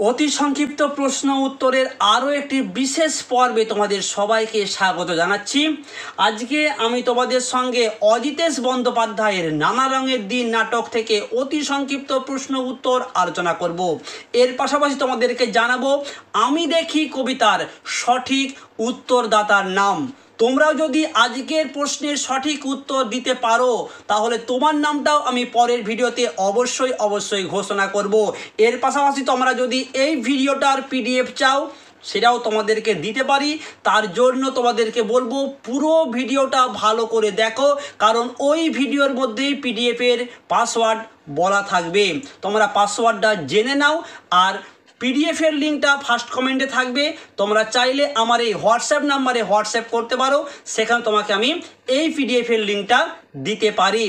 অতি সংক্ষিপ্ত প্রশ্ন উত্তরের আরও একটি বিশেষ পর্বে তোমাদের সবাইকে স্বাগত জানাচ্ছি। আজকে আমি তোমাদের সঙ্গে অজিতেশ বন্দ্যোপাধ্যায়ের নানা রঙের দিন নাটক থেকে অতি সংক্ষিপ্ত প্রশ্ন উত্তর আলোচনা করব। এর পাশাপাশি তোমাদেরকে জানাবো আমি দেখি কবিতার সঠিক উত্তরদাতার নাম। তোমরাও যদি আজকের প্রশ্নের সঠিক উত্তর দিতে পারো তাহলে তোমার নামটাও আমি পরের ভিডিওতে অবশ্যই ঘোষণা করব। এর পাশাপাশি তোমরা যদি এই ভিডিওটার পিডিএফ চাও সেটাও তোমাদেরকে দিতে পারি। তার জন্য তোমাদেরকে বলবো পুরো ভিডিওটা ভালো করে দেখো, কারণ ওই ভিডিওর মধ্যেই পিডিএফের পাসওয়ার্ড বলা থাকবে। তোমরা পাসওয়ার্ডটা জেনে নাও। আর পিডিএফের লিঙ্কটা ফার্স্ট কমেন্টে থাকবে। তোমরা চাইলে আমার এই হোয়াটসঅ্যাপ নাম্বারে হোয়াটসঅ্যাপ করতে পারো, সেখানে তোমাকে আমি এই পিডিএফের লিঙ্কটা দিতে পারি।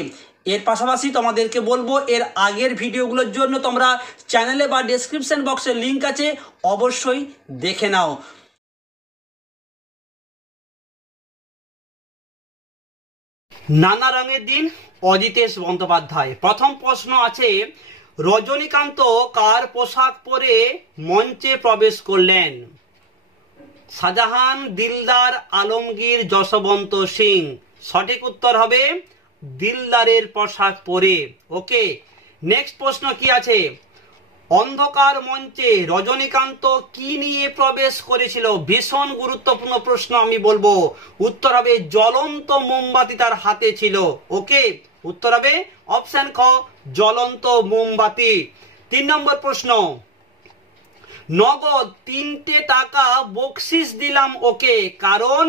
এর পাশাপাশি তোমাদেরকে বলবো এর আগের ভিডিওগুলোর জন্য তোমরা চ্যানেলে বা ডেসক্রিপশন বক্সে লিঙ্ক আছে, অবশ্যই দেখে নাও। নানা রঙের দিন, অজিতেশ বন্দ্যোপাধ্যায়। প্রথম প্রশ্ন আছে, রজনীকান্ত কার পোশাক পরে মঞ্চে প্রবেশ করলেন? শাহজাহান, দিলদার, আলমগীর, যশবন্ত সিং। সঠিক উত্তর হবে দিলদারের পোশাক পরে। ওকে, নেক্সট প্রশ্ন কি আছে? অন্ধকার মঞ্চে রজনীকান্ত কি নিয়ে প্রবেশ করেছিল? ভীষণ গুরুত্বপূর্ণ প্রশ্ন, আমি বলবো উত্তর হবে জ্বলন্ত মোমবাতি তার হাতে ছিল। ওকে, উত্তর হবে অপশন খ, জ্বলন্ত মোমবাতি। 3 নম্বর প্রশ্ন, নগদ 3টে টাকা বকশিস দিলাম ওকে, কারণ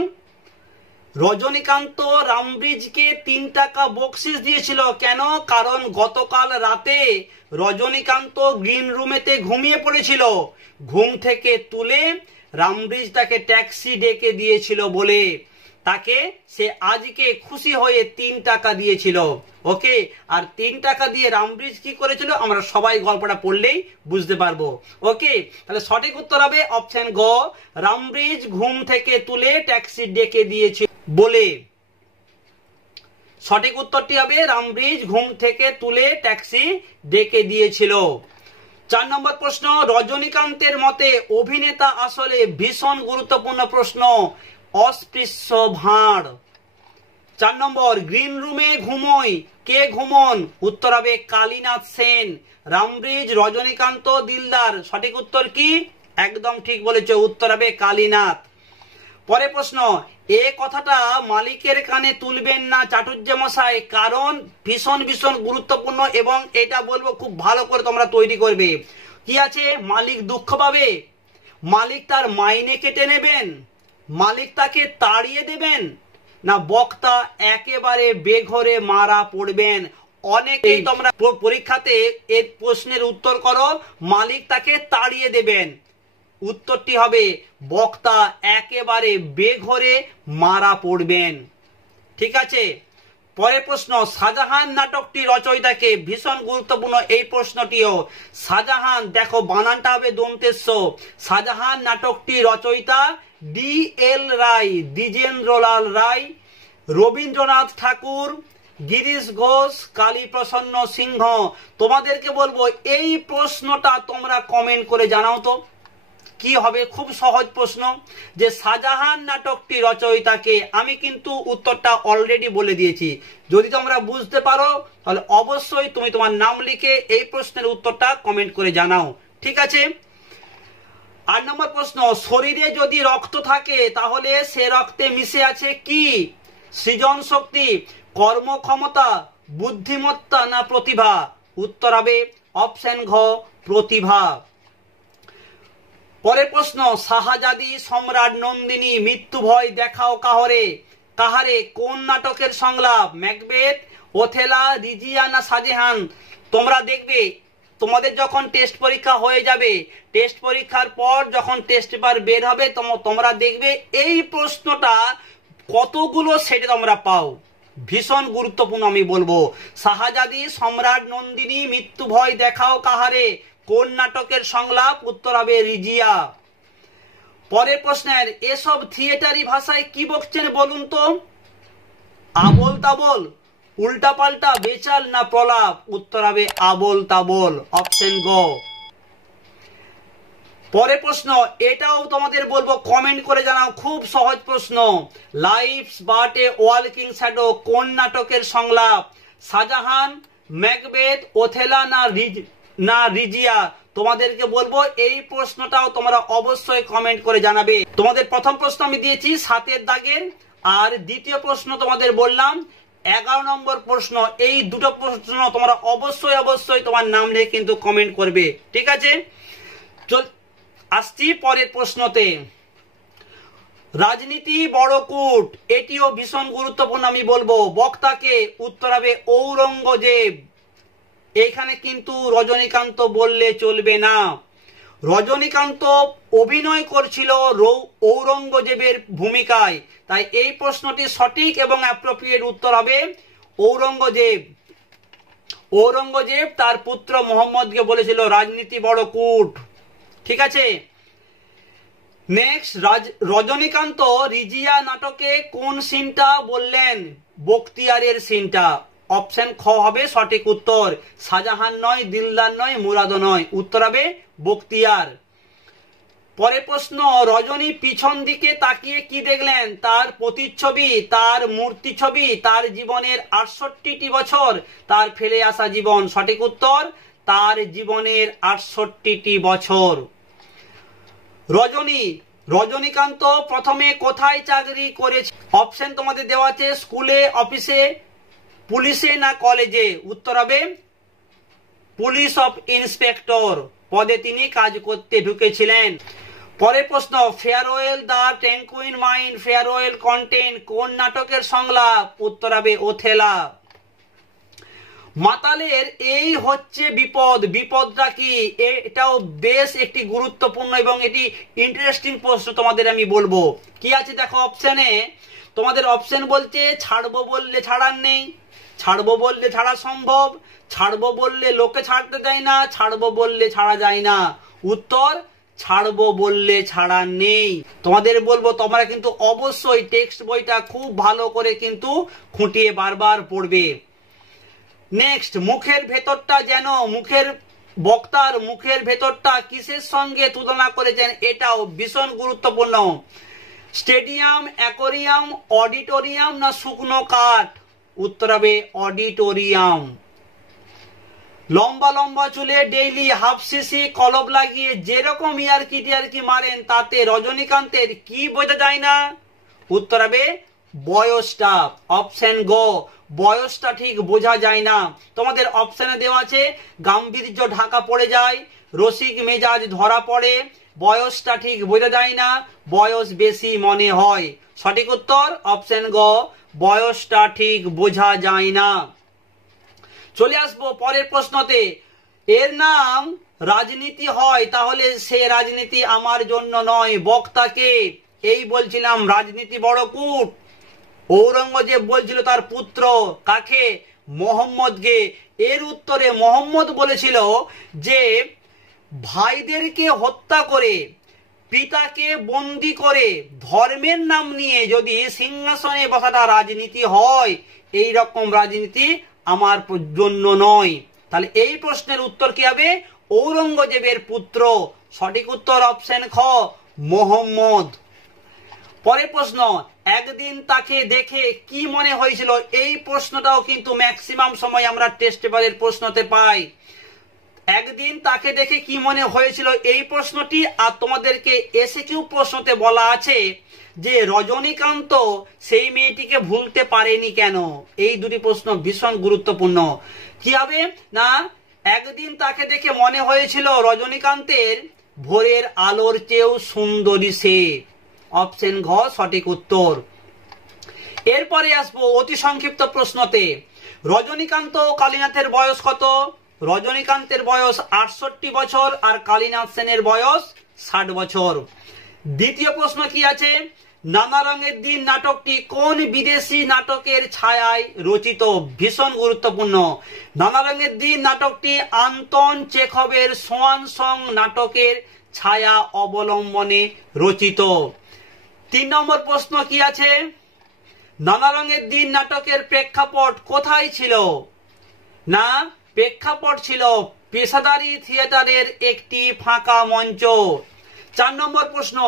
রজনীকান্ত রামব্রিজকে 3 টাকা বকশিস দিয়েছিল। কেন? কারণ গতকাল রাতে রজনীকান্ত গ্রিন রুমেতে ঘুমিয়ে পড়েছিল। ঘুম থেকে তুলে রামব্রিজ তাকে ট্যাক্সি ডেকে দিয়েছিল বলে তাকে সে আজকে খুশি হয়ে 3 টাকা দিয়েছিল। ওকে, আর 3 টাকা দিয়ে রামব্রিজ কি করেছিল আমরা সবাই গল্পটা পড়লেই বুঝতে পারবো। ওকে, তাহলে সঠিক উত্তর হবে অপশন গ, রামব্রিজ ঘুম থেকে তুলে ট্যাক্সি ডেকে দিয়েছিল বলে। সঠিক উত্তরটি হবে রামব্রিজ ঘুম থেকে তুলে ট্যাক্সি ডেকে দিয়েছিল। 4 নম্বর প্রশ্ন, রজনীকান্তের মতে অভিনেতা আসলে ভীষণ গুরুত্বপূর্ণ প্রশ্ন, অস্পৃশ্য ভাঁড়। 4 নম্বর, গ্রিন রুমে ঘুমোয় কে ঘুমন? উত্তর হবে কালীনাথ সেন। রামব্রিজ, রজনীকান্ত, দিলদার। সঠিক উত্তর কি? একদম ঠিক বলেছো, উত্তর হবে কালীনাথ। পরে প্রশ্ন, এ কথাটা মালিকের কানে তুলবেন না চাটুর্যে মশাই, কারণ ভীষণ গুরুত্বপূর্ণ এবং এটা বলবো খুব ভালো করে তোমরা তৈরি করবে। কি আছে? মালিক দুঃখ পাবে, মালিক তার মাইনে কেটে নেবেন, মালিক তাকে তাড়িয়ে দেবেন, না বক্তা একেবারে বেঘরে মারা পড়বেন। অনেকেই তোমরা পরীক্ষাতে এই প্রশ্নের উত্তর করো মালিক তাকে তাড়িয়ে দেবেন। উত্তরটি হবে বক্তা একেবারে বেঘরে মারা পড়বেন। ঠিক আছে। পরের প্রশ্ন, শাহজাহান নাটকটি রচয়িতাকে? ভীষণ গুরুত্বপূর্ণ এই প্রশ্নটিও। শাহজাহান, দেখো বানানটা হবে দন্তেশ্ব। শাহজাহান নাটকটি রচয়িতা D.L. রায়, দ্বিজেন্দ্রলাল রায়, রবীন্দ্রনাথ ঠাকুর, গিরিশ ঘোষ, কালীপ্রসন্ন সিংহ। তোমাদেরকে বলবো এই প্রশ্নটা তোমরা কমেন্ট করে জানাও তো কি হবে। খুব সহজ প্রশ্ন, যে শাহজাহান নাটকটি রচয়িতাকে। আমি কিন্তু উত্তরটা অলরেডি বলে দিয়েছি। যদি তোমরা বুঝতে পারো তাহলে অবশ্যই তুমি তোমার নাম লিখে এই প্রশ্নের উত্তরটা কমেন্ট করে জানাও। ঠিক আছে। 8 নম্বর প্রশ্ন, শরীরে যদি রক্ত থাকে তাহলে সে রক্তে মিশে আছে কি? সৃজন শক্তি, কর্মক্ষমতা, বুদ্ধিমত্তা, না প্রতিভা? উত্তর হবে অপশন ঘ, প্রতিভা। পরের প্রশ্ন, শাহজাদি, সম্রাট, নন্দিনী, মৃত্যু ভয় দেখাও কাহরে কাহারে কোন নাটকের সংলাপ? ম্যাকবেথ, ওথেলা, রিজিয়া, না শাহজাহান? তোমরা দেখবে তোমাদের যখন টেস্ট পরীক্ষা হয়ে যাবে, টেস্ট পরীক্ষার পর যখন টেস্ট পেপার বের হবে তোমরা দেখবে এই প্রশ্নটা কতগুলো সেটে তোমরা পাও। ভীষণ গুরুত্বপূর্ণ, আমি বলবো শাহজাদি, সম্রাট, নন্দিনী, মৃত্যু ভয় দেখাও কাহারে কোন নাটকের সংলাপ? উত্তর হবে রিজিয়া। পরের প্রশ্নের, এসব থিয়েটারি ভাষায় কি বকছেন বলুন তো? আবোল তাবোল, উল্টাপাল্টা, বেচাল, না প্রলাপ? উত্তর হবে আবোল তাবোল, অপশন গ। পরের প্রশ্ন, এটাও তোমাদের বলবো কমেন্ট করে জানাও, খুব সহজ প্রশ্ন। Life's but a walking shadow কোন নাটকের সংলাপ? শাহজাহান, ম্যাকবেথ, ওথেলা না রিজিয়া? তোমাদেরকে বলবো এই প্রশ্নটাও তোমরা অবশ্যই কমেন্ট করে জানাবে। তোমাদের প্রথম প্রশ্ন আমি দিয়েছি 7 দাগের, আর দ্বিতীয় প্রশ্ন তোমাদের বললাম 11 নম্বর প্রশ্ন। এই দুটো প্রশ্ন তোমরা অবশ্যই তোমার নাম লিখে কিন্তু কমেন্ট করবে, ঠিক আছে? আসছি পরের প্রশ্নতে। রাজনীতি বড় কূট, এটিও ভীষণ গুরুত্বপূর্ণ আমি বলবো। বক্তাকে? উত্তর হবে ঔরঙ্গজেব। এখানে কিন্তু রজনীকান্ত বললে চলবে না। রজনীকান্ত অভিনয় করছিল ঔরঙ্গজেবের ভূমিকায়, তাই এই প্রশ্নটি সঠিক এবং অ্যাপ্রোপ্রিয়েট উত্তর হবে ঔরঙ্গজেব। ঔরঙ্গজেব তার পুত্র মোহাম্মদকে বলেছিল রাজনীতি বড় কূট, ঠিক আছে? নেক্সট, রজনীকান্ত রিজিয়া নাটকে কোন সিনটা বললেন? বখতিয়ারের সিনটা। অপশন খ হবে সঠিক উত্তর। শাহজাহান নয়, দিলদার নয়, মুরাদও নয়, উত্তর হবে বখতিয়ার। পরের প্রশ্ন, রজনী পিছন দিকে তাকিয়ে কি দেখলেন? তার প্রতিচ্ছবি, তার মূর্তি ছবি, তার জীবনের 68টি বছর, তার ফেলে আসা জীবন। সঠিক উত্তর তার জীবনের 68টি বছর। রজনীকান্ত প্রথমে কোথায় চাকরি করেছে? অপশন তোমাদের দেওয়া আছে, স্কুলে, অফিসে, পুলিশে না কলেজে? উত্তর হবে পুলিশ অফ ইন্সপেক্টর পদে তিনি কাজ করতে ঢুকেছিলেন। পরের প্রশ্ন, farewell the tranquil mind, farewell content কোন নাটকের সংলাপ? উত্তর হবে ওথেলা। মাতালের এই হচ্ছে বিপদ, বিপদটা কি? এটাও বেশ একটি গুরুত্বপূর্ণ এবং এটি ইন্টারেস্টিং প্রশ্ন তোমাদের আমি বলবো। কি আছে দেখো অপশনে, তোমাদের অপশন বলছে ছাড়বো বললে ছাড়ার নেই, ছাড়বো বললে ছাড়া সম্ভব, ছাড়বো বললে লোকে ছাড়তে দেয় না, ছাড়বো বললে ছাড়া যায় না। উত্তর ছাড়বো বললে ছাড়া নেই। তোমাদের বলবো তোমরা কিন্তু অবশ্যই টেক্সট বইটা খুব ভালো করে কিন্তু খুঁটিয়ে বারবার পড়বে। নেক্সট, মুখের ভেতরটা যেন, বক্তার মুখের ভেতরটা কিসের সঙ্গে তুলনা করেছেন? এটাও ভীষণ গুরুত্বপূর্ণ। স্টেডিয়াম, অ্যাকোয়ারিয়াম, অডিটোরিয়াম না শুকনো কাঠ? উত্তর হবে অডিটোরিয়াম। লম্বা লম্বা চুলে ডেইলি হাফ সিসি কলব লাগিয়ে যেরকম ইয়ারকি মারেন, তাতে রজনীকান্তের কি বোঝা যায় না? উত্তর হবে বয়সটা। অপশন গো, বয়সটা ঠিক বোঝা যায় না। তোমাদের অপশনে দেওয়া আছে গাম্ভীর্য ঢাকা পড়ে যায়, রসিক মেজাজ ধরা পড়ে, বয়সটা ঠিক বোঝা যায় না, বয়স বেশি মনে হয়। সঠিক উত্তর অপশন গ, বয়সটা ঠিক বোঝা যায় না। চলে আসবো পরের প্রশ্নতে। এর নাম রাজনীতি হয়, তাহলে সে রাজনীতি আমার জন্য নয়। বক্তাকে? এই বলছিলাম রাজনীতি বড় কূট। ঔরঙ্গজেব বলছিল তার পুত্র, কাকে? মোহাম্মদকে। এর উত্তরে মোহাম্মদ বলেছিল যে ভাইদেরকে হত্যা করে, পিতাকে বন্দি করে, ধর্মের নাম নিয়ে যদি সিংহাসনে বসাটা রাজনীতি হয়, এই রকম রাজনীতি আমার জন্য নয়। তাহলে এই প্রশ্নের উত্তর কি হবে? ঔরঙ্গজেবের পুত্র। সঠিক উত্তর অপশন খ, মোহাম্মদ। পরের প্রশ্ন, একদিন তাকে দেখে কি মনে হয়েছিল? এই প্রশ্নটাও কিন্তু ম্যাক্সিমাম সময় আমরা টেস্ট পেপারের প্রশ্নতে পাই। একদিন তাকে দেখে কি মনে হয়েছিল এই প্রশ্নটি, আর তোমাদেরকে এসকিউ প্রশ্নতে বলা আছে যে রজনীকান্ত সেই মেয়েটিকে ভুলতে পারেনি কেন। এই দুটি প্রশ্ন ভীষণ গুরুত্বপূর্ণ। কি হবে না, একদিন তাকে দেখে মনে হয়েছিল রজনীকান্তের ভোরের আলোর চেয়েও সুন্দরী সে। অপশন ঘ সঠিক উত্তর। এরপরে আসবো অতি সংক্ষিপ্ত প্রশ্নতে। রজনীকান্ত ও কালীনাথের বয়স কত? রজনীকান্তের বয়স 68 বছর আর কালীনাথ সেনের বয়স 60 বছর। দ্বিতীয় প্রশ্ন কি আছে? নানা রঙের দিন নাটকটি কোন বিদেশি নাটকের ছায়ায় রচিত? ভীষণ গুরুত্বপূর্ণ। নানা রঙের দিন নাটকটি আন্তন চেখভের সোয়ান সং নাটকের ছায়া অবলম্বনে রচিত। 3 নম্বর প্রশ্ন কি আছে? নানা রঙের দিন নাটকের প্রেক্ষাপট কোথায় ছিল? না, প্রেক্ষাপট ছিল পেশাদারি থিয়েটারের একটি ফাঁকা মঞ্চ। 4 নম্বর প্রশ্ন,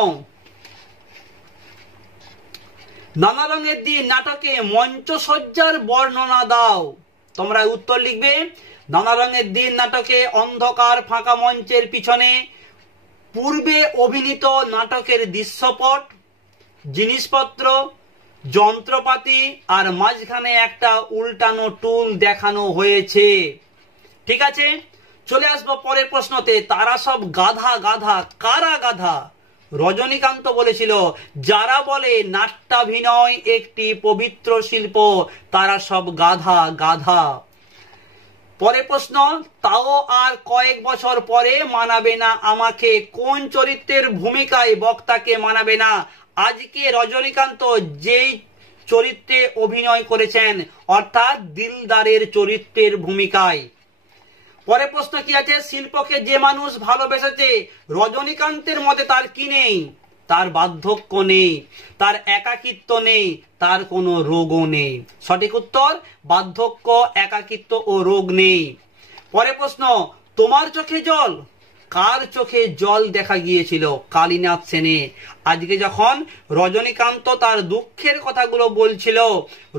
নানা রঙের দিন নাটকে মঞ্চসজ্জার বর্ণনা দাও। তোমরা উত্তর লিখবে। নানা রঙের দিন নাটকে অন্ধকার ফাঁকা মঞ্চের পিছনে পূর্বে অভিনীত নাটকের দৃশ্যপট, জিনিসপত্র, যন্ত্রপাতি আর মাঝখানে একটা উল্টানো টুল দেখানো হয়েছে। ঠিক আছে, চলে আসবো পরের প্রশ্নতে। তারা সব গাধা গাধা, কারা গাধা? রজনীকান্ত বলেছিল, যারা বলে নাট্যাভিনয় একটি পবিত্র শিল্প তারা সব গাধা গাধা। পরের প্রশ্ন, তাও আর কয়েক বছর পরে মানাবে না আমাকে, কোন চরিত্রের ভূমিকায় বক্তাকে মানাবে না? আজকে রজনীকান্ত যেই চরিত্রে অভিনয় করেছেন, অর্থাৎ দিলদারের চরিত্রের ভূমিকায়। পরের প্রশ্ন কি আছে, শিল্পকে যে মানুষ ভালোবেসেছে রজনীকান্তের মতে তার কি নেই? তার বার্ধক্য নেই, তার একাকিত্ব নেই, তার কোনো রোগও নেই। সঠিক উত্তর, বার্ধক্য, একাকিত্ব ও রোগ নেই। পরের প্রশ্ন, তোমার চোখে জল, কার চোখে জল দেখা গিয়েছিল? কালীনাথ সেনে। আজকে যখন রজনীকান্ত তার দুঃখের কথাগুলো বলছিল,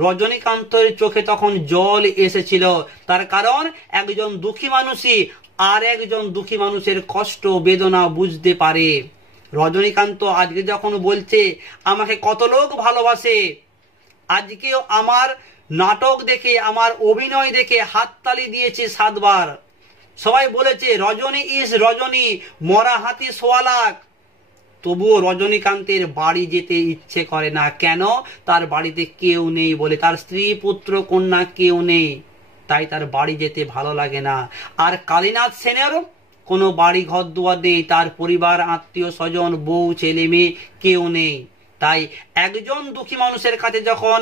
রজনীকান্তের চোখে তখন জল এসেছিল। তার কারণ একজন দুঃখী মানুষই আর একজন দুঃখী মানুষের কষ্ট বেদনা বুঝতে পারে। রজনীকান্ত আজকে যখন বলছে আমাকে কত লোক ভালোবাসে, আজকেও আমার নাটক দেখে, আমার অভিনয় দেখে হাততালি দিয়েছে 7 বার। সবাই বলেছে রজনী ইস রজনী, মরা হাতি সোয়া লাখ। তবুও রজনীকান্তের বাড়ি যেতে ইচ্ছে করে না। কেন? তার বাড়িতে কেউ নেই বলে, তার স্ত্রী পুত্র কন্যা কেউ নেই, তাই তার বাড়ি যেতে ভালো লাগে না। আর কালীনাথ সেনেরও কোনো বাড়ি ঘর দুয়ার নেই, তার পরিবার, আত্মীয় স্বজন, বউ, ছেলে মেয়ে কেউ নেই। তাই একজন দুঃখী মানুষের কাছে যখন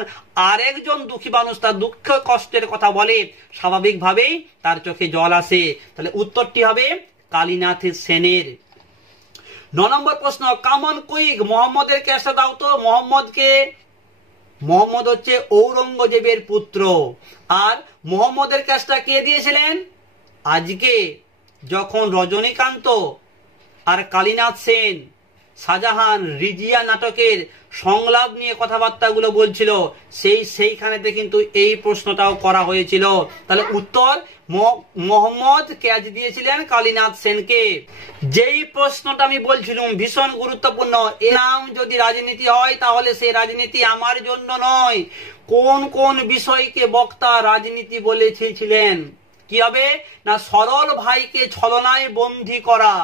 আরেকজন দুঃখী মানুষ তার দুঃখ কষ্টের কথা বলে, স্বাভাবিকভাবেই তার চোখে জল আসে। তাহলে উত্তরটি হবে কালীনাথ সেনের। 9 নম্বর প্রশ্ন, কামন কুইক, মোহাম্মদের ক্যাশটা দাও তো। মোহাম্মদ হচ্ছে ঔরঙ্গজেবের পুত্র। আর মোহাম্মদের ক্যাশটা কে দিয়েছিলেন? আজকে যখন রজনীকান্ত আর কালীনাথ সেন শাহজাহান রিজিয়া নাটকের সংলাপ নিয়ে কথাবার্তাগুলো বলছিল, সেইখানেতে কিন্তু এই প্রশ্নটাও করা হয়েছিল। তাহলে উত্তর, মোহাম্মদ ক্যাচ দিয়েছিলেন কালীনাথ সেনকে। যেই প্রশ্নটা আমি বলছিলাম ভীষণ গুরুত্বপূর্ণ, এ নাম যদি রাজনীতি হয় তাহলে সেই রাজনীতি আমার জন্য নয়। কোন কোন বিষয়কে বক্তা রাজনীতি বলেছিলেন? কি হবে না, সরল ভাইকে ছলনায় বন্দী করা,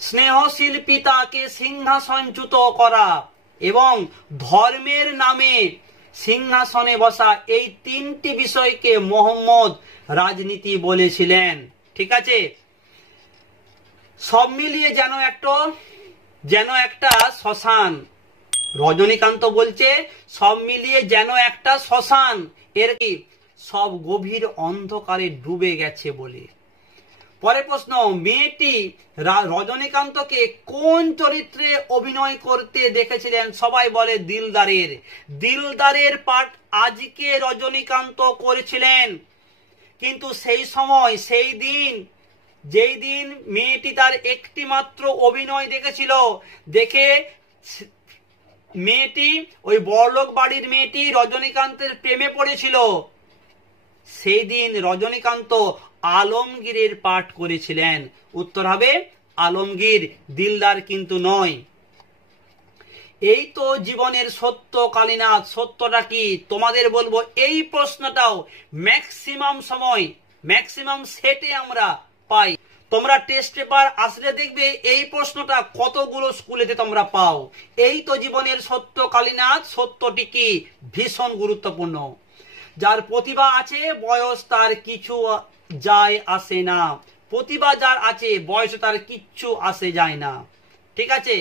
স্নেহশীল পিতাকে সিংহাসনচ্যুত করা এবং ধর্মের নামে সিংহাসনে বসা, এই 3টি বিষয়কে মোহাম্মদ রাজনীতি বলেছিলেন। ঠিক আছে, সব মিলিয়ে যেন একটা শ্মশান। রজনীকান্ত বলছে সব মিলিয়ে যেন একটা শ্মশান, এর কি সব গভীর অন্ধকারে ডুবে গেছে বলে। পরের প্রশ্ন, মেয়েটি রজনীকান্তকে কোন চরিত্রে অভিনয় করতে দেখেছিলেন? সবাই বলে দিলদারের। দিলদারের পাঠ আজকে রজনীকান্ত করেছিলেন, কিন্তু সেই সময়, যেই দিন মেয়েটি তার একটি মাত্র অভিনয় দেখেছিল, দেখে মেয়েটি, ওই বড়লোক বাড়ির মেয়েটি রজনীকান্তের প্রেমে পড়েছিল। সেই দিন রজনীকান্ত আলমগীরের পাঠ করেছিলেন। উত্তর হবে আলমগীর, দিলদার কিন্তু নয়। এই তো জীবনের সত্য কালীনাথ, সত্যটা কি? তোমাদের বলবো এই প্রশ্নটাও ম্যাক্সিমাম সময়, ম্যাক্সিমাম সেটে আমরা পাই। তোমরা টেস্ট পেপার আসলে দেখবে এই প্রশ্নটা কতগুলো স্কুলেতে তোমরা পাও। এই তো জীবনের সত্য কালীনাথ, সত্যটি কি? ভীষণ গুরুত্বপূর্ণ। যার প্রতিভা আছে বয়স তার কিছু যায় আসে না। প্রতিভা যার আছে বয়স তার কিচ্ছু আসে যায় না। ঠিক আছে,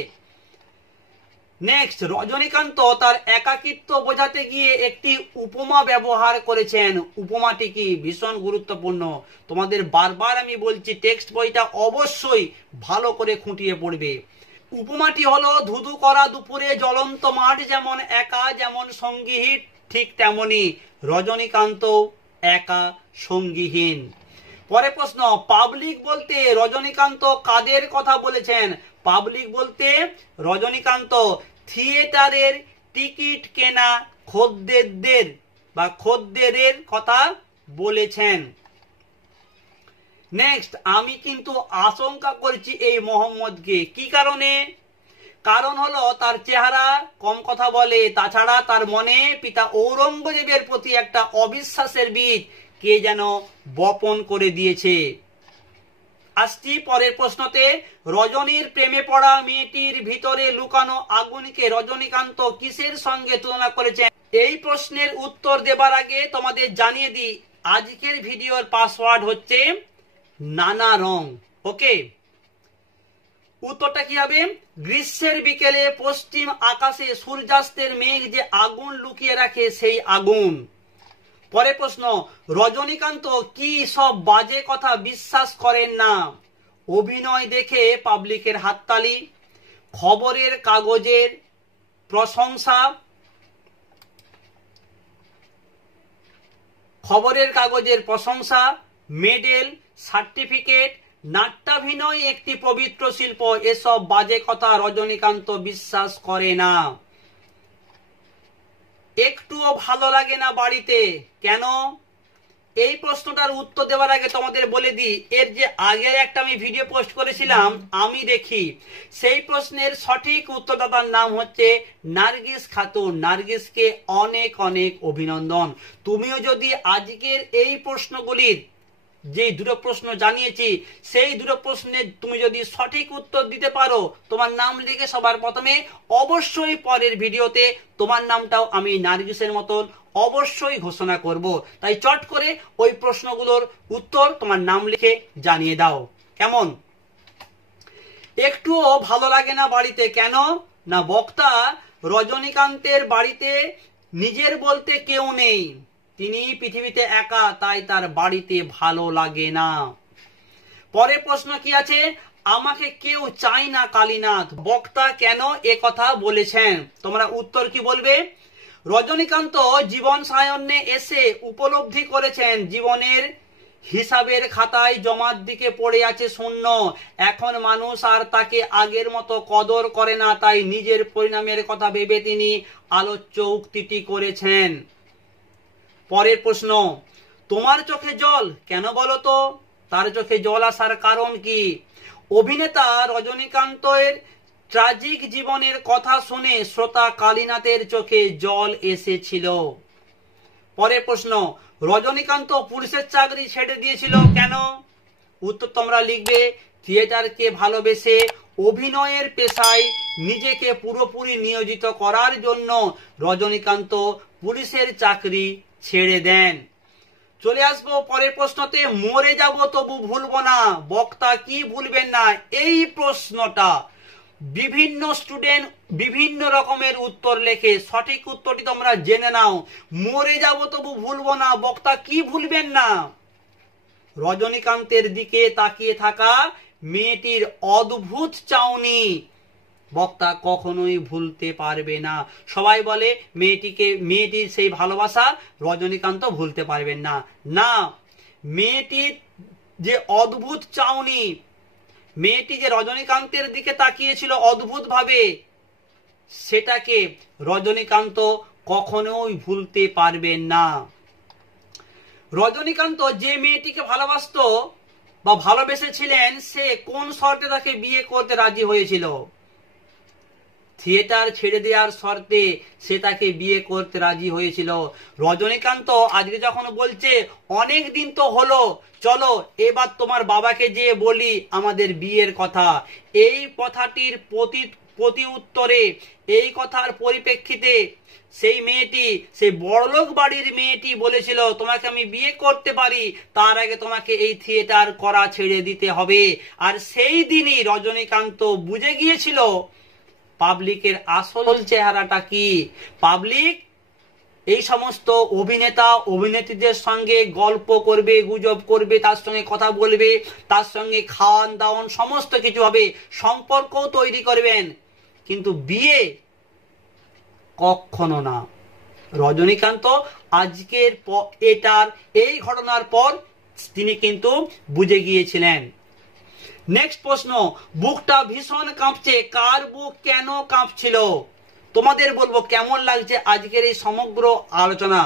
নেক্সট, রজনীকান্ত তার একাকিত্ব বোঝাতে গিয়ে একটি উপমা ব্যবহার করেছেন। উপমাটি কি? ভীষণ গুরুত্বপূর্ণ। তোমাদের বারবার আমি বলছি টেক্সট বইটা অবশ্যই ভালো করে খুঁটিয়ে পড়বে। উপমাটি হলো, ধুধু করা দুপুরে জ্বলন্ত মাঠ যেমন একা, যেমন সঙ্গীহীন ঠিক তেমনি রজনীকান্ত একা, সঙ্গীহীন। পরের প্রশ্ন, পাবলিক বলতে রজনীকান্ত কাদের কথা বলেছেন? পাবলিক বলতে রজনীকান্ত থিয়েটারের টিকিট কেনা খদ্দেরদের বা খদ্দেরের কথা বলেছেন। নেক্সট, আমি কিন্তু আশঙ্কা করছি এই মোহাম্মদকে। কি কারণে? কারণ হলো তার চেহারা কম কথা বলে, তাছাড়া তার মনে পিতা ঔরঙ্গজেবের প্রতি একটা অবিশ্বাসের বীজ কে যেন বপন করে দিয়েছে। আসছি পরের প্রশ্নতে, রজনীর প্রেমে পড়া মেয়েটির ভিতরে লুকানো আগুনকে রজনীকান্ত কিসের সঙ্গে তুলনা করেছেন? এই প্রশ্নের উত্তর দেবার আগে তোমাদের জানিয়ে দিই, আজকের ভিডিওর পাসওয়ার্ড হচ্ছে নানা রং। ওকে, উত্তরটা কি হবে? গ্রীষ্মের বিকেলে পশ্চিম আকাশে সূর্যাস্তের মেঘ যে আগুন লুকিয়ে রাখে সেই আগুন। পরের প্রশ্ন, রজনীকান্ত কি সব বাজে কথা বিশ্বাস করেন না? অভিনয় দেখে পাবলিকের হাততালি, খবরের কাগজের প্রশংসা, মেডেল, সার্টিফিকেট, নাট্যাভিনয় একটি পবিত্র শিল্প, এসব বাজে কথা রজনীকান্ত বিশ্বাস করে না। একটুও ভালো লাগে না বাড়িতে, কেন? এই প্রশ্নটার উত্তর দেওয়ার আগে তোমাদের বলে দিই, এর যে আগের একটা আমি ভিডিও পোস্ট করেছিলাম আমি দেখি, সেই প্রশ্নের সঠিক উত্তরদাতার নাম হচ্ছে নার্গিস খাতুন। নার্গিসকে অনেক অনেক অভিনন্দন। তুমিও যদি আজকের এই প্রশ্নগুলির যে দুটো প্রশ্ন জানিয়েছি সেই দুটো প্রশ্নের তুমি যদি সঠিক উত্তর দিতে পারো, তোমার নাম লিখে সবার প্রথমে অবশ্যই পরের ভিডিওতে তোমার নামটাও আমি নার্গিসের মতন অবশ্যই ঘোষণা করব। তাই চট করে ওই প্রশ্নগুলোর উত্তর তোমার নাম লিখে জানিয়ে দাও, কেমন? একটুও ভালো লাগে না বাড়িতে, কেন? না, বক্তা রজনীকান্তের বাড়িতে নিজের বলতে কেউ নেই, তিনি পৃথিবীতে একা, তাই তার বাড়িতে ভালো লাগে না। পরের প্রশ্ন কি আছে? আমাকে কেউ চাই না কালীনাথ, বক্তা কেন এ কথা বলেছেন? তোমরা উত্তর কি বলবে? রজনীকান্ত জীবন সায়ন্যে এসে উপলব্ধি করেছেন জীবনের হিসাবের খাতায় জমার দিকে পড়ে আছে শূন্য। এখন মানুষ আর তাকে আগের মতো কদর করে না, তাই নিজের পরিণামের কথা ভেবে তিনি আলোচ্য উক্তিটি করেছেন। পরের প্রশ্ন, তোমার চোখে জল কেন বলো তো? তার চোখে জল আসার কারণ কি? অভিনেতা রজনীকান্তের ট্র্যাজিক জীবনের কথা শুনে শ্রোতা কালীনাথের চোখে জল এসেছিল। পরের প্রশ্ন, রজনীকান্ত পুলিশের চাকরি ছেড়ে দিয়েছিল কেন? উত্তর তোমরা লিখবে, থিয়েটারকে ভালোবেসে অভিনয়ের পেশায় নিজেকে পুরোপুরি নিয়োজিত করার জন্য রজনীকান্ত পুলিশের চাকরি ছেড়ে দেন। চলে আসবো পরের প্রশ্নতে, মরে যাব তবু ভুলবো না, বক্তা কি ভুলবেন না? এই প্রশ্নটা বিভিন্ন স্টুডেন্ট বিভিন্ন রকমের উত্তর লেখে, সঠিক উত্তরটি তোমরা জেনে নাও। মরে যাব তবু ভুলবো না, বক্তা কি ভুলবেন না? রজনীকান্তের দিকে তাকিয়ে থাকা মেয়েটির অদ্ভুত চাউনি বক্তা কখনোই ভুলতে পারবে না। সবাই বলে মেয়েটির সেই ভালোবাসা রজনীকান্ত ভুলতে পারবেন না। না, মেয়েটির যে অদ্ভুত চাউনি, মেয়েটি যে রজনীকান্তের দিকে তাকিয়েছিল অদ্ভুত ভাবে, সেটাকে রজনীকান্ত কখনোই ভুলতে পারবেন না। রজনীকান্ত যে মেয়েটিকে ভালোবাসতো বা ভালোবেসেছিলেন, সে কোন শর্তে তাকে বিয়ে করতে রাজি হয়েছিল? থিয়েটার ছেড়ে দেওয়ার শর্তে সে তাকে বিয়ে করতে রাজি হয়েছিল। রজনীকান্ত আজকে যখন বলছে অনেক দিন তো হলো, চলো এবার তোমার বাবাকে যেয়ে বলি আমাদের বিয়ের কথা, এই কথাটির প্রতি উত্তরে, এই কথার পরিপ্রেক্ষিতে সেই মেয়েটি, সেই বড়লোক বাড়ির মেয়েটি বলেছিল, তোমাকে আমি বিয়ে করতে পারি, তার আগে তোমাকে এই থিয়েটার করা ছেড়ে দিতে হবে। আর সেই দিনই রজনীকান্ত বুঝে গিয়েছিল পাবলিকের আসল চেহারাটা কি। পাবলিক এই সমস্ত অভিনেতা অভিনেত্রীদের সঙ্গে গল্প করবে, গুজব করবে, তার সঙ্গে কথা বলবে, তার সঙ্গে খাওয়ান দাওয়ান সমস্ত কিছু হবে, সম্পর্ক তৈরি করবেন, কিন্তু বিয়ে কখনো না। রজনীকান্ত আজকের এই ঘটনার পর তিনি কিন্তু বুঝে গিয়েছিলেন। নেক্সট প্রশ্ন, বুকটা ভীষণ কাঁপছে, কার বুক কেন কাঁপছিল? তোমাদের বলবো কেমন লাগছে আজকের এই সমগ্র আলোচনা।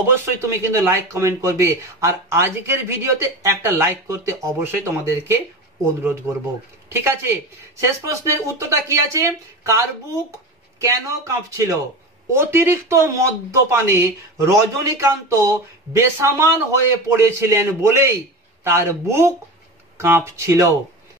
অবশ্যই তুমি কিন্তু লাইক কমেন্ট করবে, আর আজকের ভিডিওতে একটা লাইক করতে অবশ্যই তোমাদেরকে অনুরোধ করব। ঠিক আছে, শেষ প্রশ্নের উত্তরটা কি আছে? কার বুক কেন কাঁপছিল? অতিরিক্ত মদ্যপানে রজনীকান্ত বেসামাল হয়ে পড়েছিলেন বলেই তার বুক কাঁপছিল।